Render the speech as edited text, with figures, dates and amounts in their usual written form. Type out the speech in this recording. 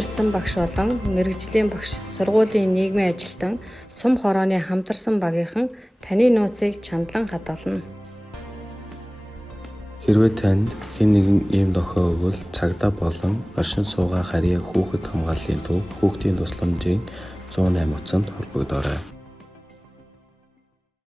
Хамтарсан багш болон мэргэжлийн багш, сургуулийн нийгмийн ажилтан, сум хорооны хамтарсан багийнхан таны нууцыг чандлан хадгална. Хэрвээ танд хэн нэгэн ийм дохио өгвөл цагдаа болон оршин суугаа харьяа хүүхэд хамгааллын төв хүүхдийн тусламжийн 108 утсанд холбогдоорой.